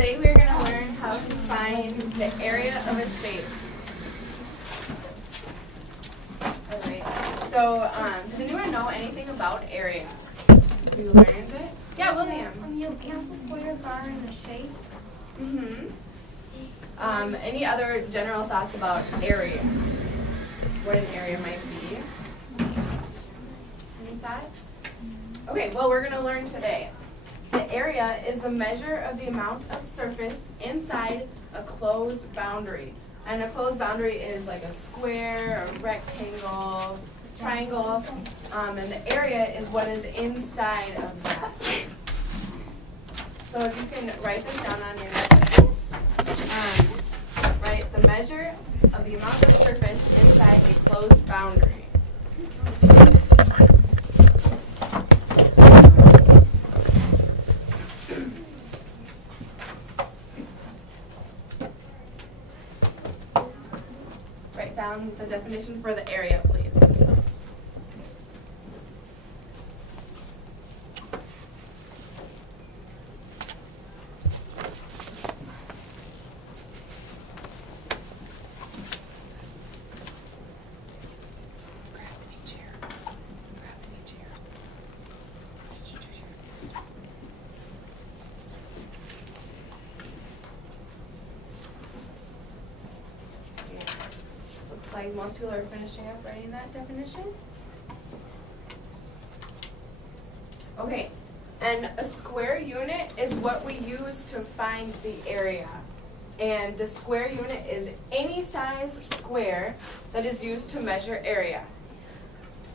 Today we are going to learn how to find the area of a shape. Alright, so does anyone know anything about area? Have you learned it? Yeah, William. Squares are in a shape. Any other general thoughts about area? What an area might be? Any thoughts? Okay, well we're going to learn today. The area is the measure of the amount of surface inside a closed boundary. And a closed boundary is like a square, a rectangle, triangle, and the area is what is inside of that. So if you can write this down on your notes, write the measure of the amount of surface inside a closed boundary. Write down the definition for the area, please. Like most people are finishing up writing that definition. Okay, and a square unit is what we use to find the area. And the square unit is any size square that is used to measure area.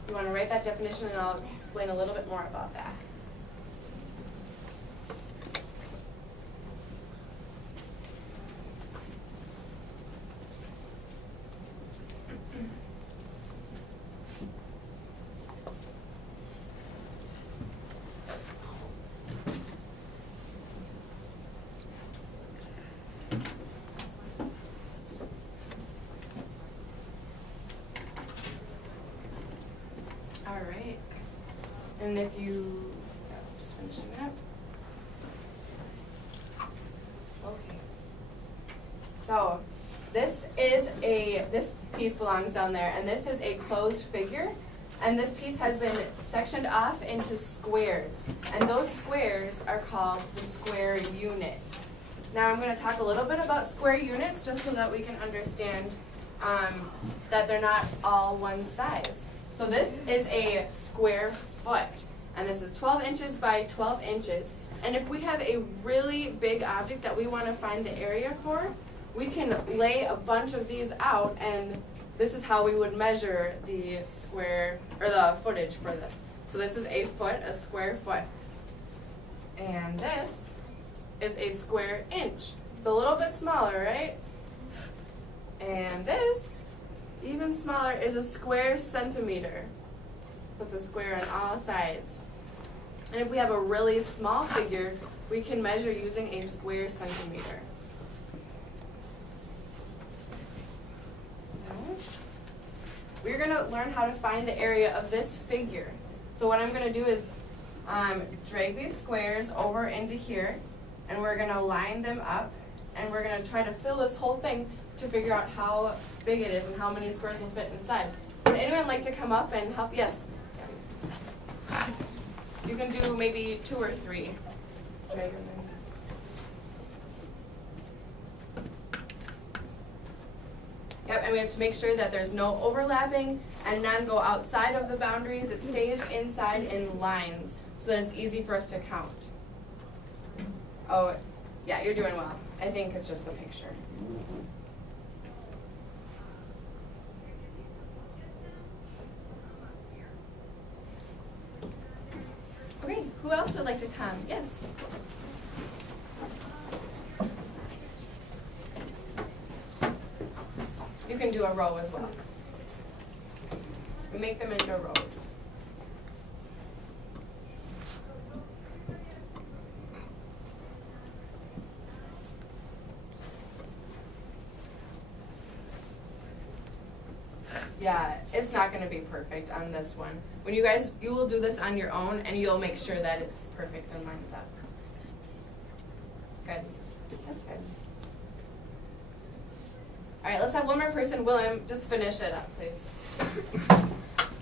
You want to write that definition and I'll explain a little bit more about that. Alright, and if you, just finishing it up. Okay, so this piece belongs down there, and this is a closed figure, and this piece has been sectioned off into squares, and those squares are called the square unit. Now I'm going to talk a little bit about square units just so that we can understand that they're not all one size. So this is a square foot, and this is 12 inches by 12 inches. And if we have a really big object that we want to find the area for, we can lay a bunch of these out, and this is how we would measure the square, or the footage for this. So this is a foot, a square foot. And this is a square inch. It's a little bit smaller, right? And this, even smaller, is a square centimeter. It's a square on all sides. And if we have a really small figure, we can measure using a square centimeter. We're going to learn how to find the area of this figure. So what I'm going to do is drag these squares over into here, and we're going to line them up, and we're going to try to fill this whole thing to figure out how big it is and how many squares will fit inside. Would anyone like to come up and help? Yes? You can do maybe 2 or 3. Drag them in. Yep, and we have to make sure that there's no overlapping and none go outside of the boundaries. It stays inside in lines so that it's easy for us to count. Oh, yeah, you're doing well. I think it's just the picture. Okay, who else would like to come? Yes? You can do a row as well. We make them into rows. Yeah, it's not going to be perfect on this one. When you will do this on your own, and you'll make sure that it's perfect and lines up. Good. person, Willem, just finish it up, please.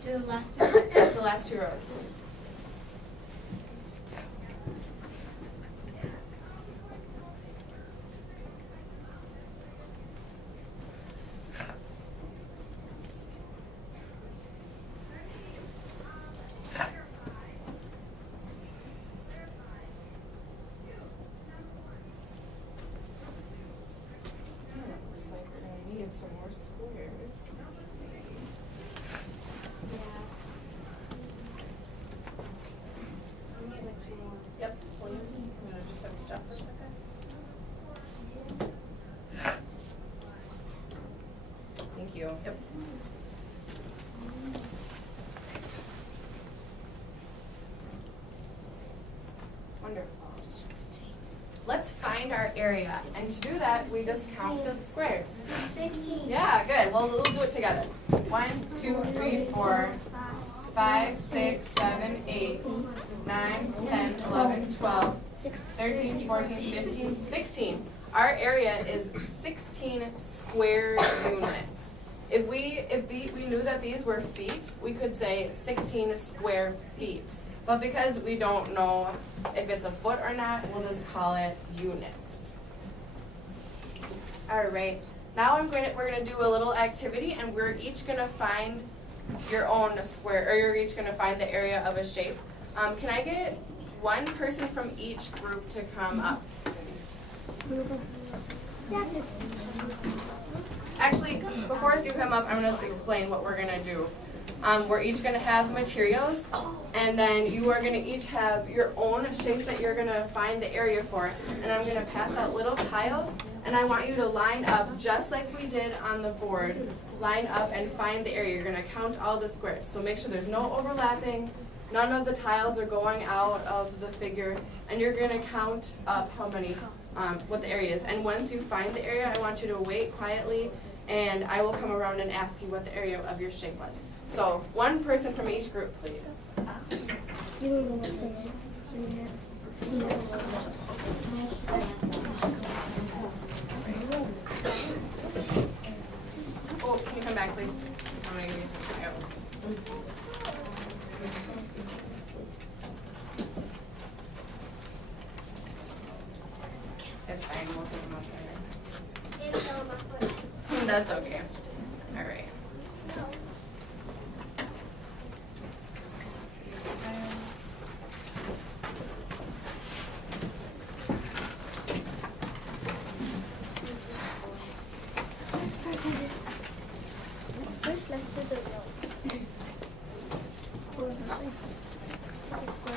Do the last two. Yes, the last 2 rows. Looks like we're gonna need some more squares. Yep. William, I'm gonna just have you stop for a second. Thank you. Yep. Wonderful. Let's find our area, and to do that, we just count the squares. 16. Yeah, good. Well, we'll do it together. 1, 2, 3, 4, 5, 6, 7, 8, 9, 10, 11, 12, 13, 14, 15, 16. Our area is 16 square units. If we knew that these were feet, we could say 16 square feet. But because we don't know if it's a foot or not, we'll just call it units. All right. Now we're gonna do a little activity, and we're each gonna find your own square, or you're each gonna find the area of a shape. Can I get one person from each group to come up? Actually, before you come up, I'm gonna just explain what we're gonna do. We're each gonna have materials, and then you are gonna each have your own shape that you're gonna find the area for. And I'm gonna pass out little tiles, and I want you to line up just like we did on the board. Line up and find the area. You're gonna count all the squares. So make sure there's no overlapping. None of the tiles are going out of the figure, and you're gonna count up how many, what the area is. And once you find the area, I want you to wait quietly, and I will come around and ask you what the area of your shape was. So one person from each group, please. Oh, can you come back, please? I'm gonna give you some tiles. It's fine, we'll pick them up later. That's okay. All right. First, let's do the row.